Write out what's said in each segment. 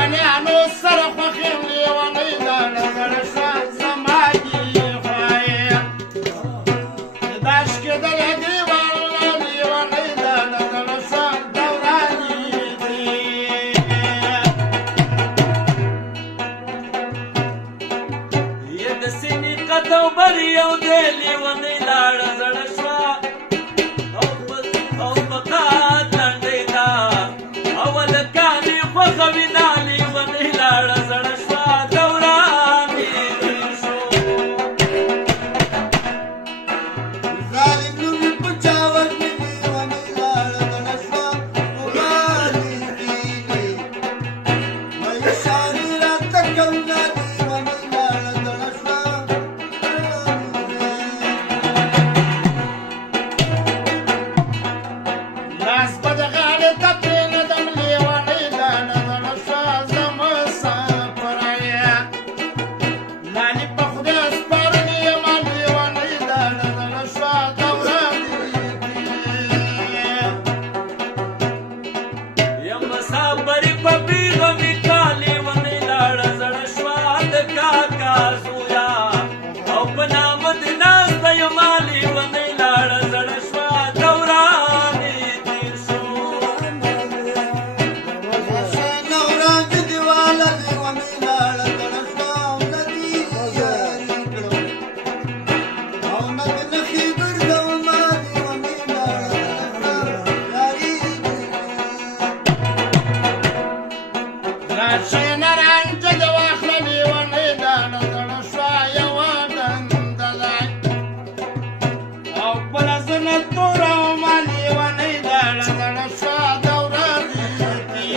لیونیانو سره خوښیم لیونۍ لاړه زړه شوه زما دي خوایې دا شکېدلې دیوالونه لیونۍ لاړه زړه شوه دورانې دي یې د سینې قطو بر یو دی لیونۍ لاړه زړه شوه او په قات لنډۍ ده اول کانې خوښه وینا لیونۍ لاړه زړه شوه دوران یې تېر شو ظالم نوم په چا وژني لیونۍ لاړه زړه شوه ورانې کېږي مېشانې راته کوله لیونۍ لاړه زړه شوه لاس به د غاړې ته پرېنږدم لیونۍ لاړه زړه شوه زه مسافره لالي په خدای سپارلې یمه لیونۍ لاړه زړه شوه دوره یم مسافرې په بېغمې کا لیونۍ لاړه زړه شوه د کاکا زویا او په نامه د ناسته یمه لیونۍ لاړه زړه شوه دوران یې تېر شو شنه ورځ دیواله لیونۍ لاړه زړه شوه او نه دې یاري کړم او نه دې نښې ګرځومه لیونۍ لاړه زړه شوه یاري راشئ نه رانجه دې واخله لیونۍ لاړه زړه شوه یوه دنده ده او بله زه نه تورمه لیونۍ لاړه زړه شوه دوره دې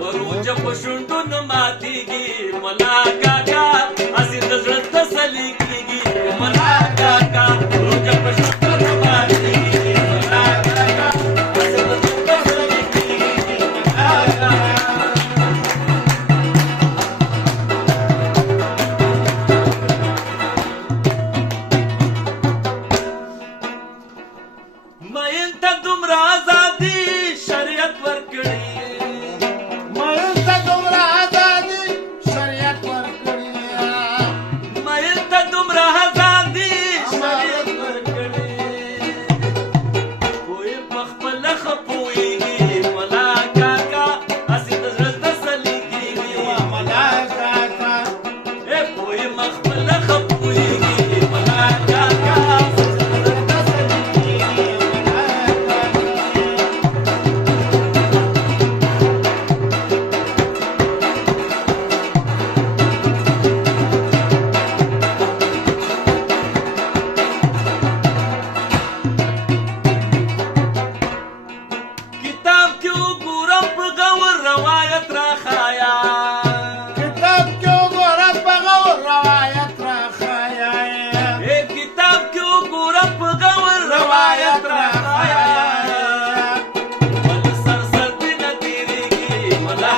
وروجه په شونډو نه ماتېږي ملا کاکا هسې د زړه تسلي کېږي ملا کاکا وروجه په شونډو نه ماتېږي ملا کاکا هسې د زړه تسلي کېږي ملا کاکا مین ته دومره ازادي شریعت ورکړي مین ته دومره ازادي شریعت ورکړې مین ته دومره ازادي شریعت ورکړي کوی په خپله ښه پوهېږي ملا کاکا هسې د زړه تسلي کېږي ملا کاکا ای کوی په خپله ښه پوهېږي ملا کاکا هسې د زړه تسلي کېږي ملا کاکا کتاب کې وګورم په غور روایت راښایا کتاب کې وګوره په غور روایت راښایه ای کتاب کې وګورم په غور روایت راښایا ول سر سر دې نه تېرېږي ملا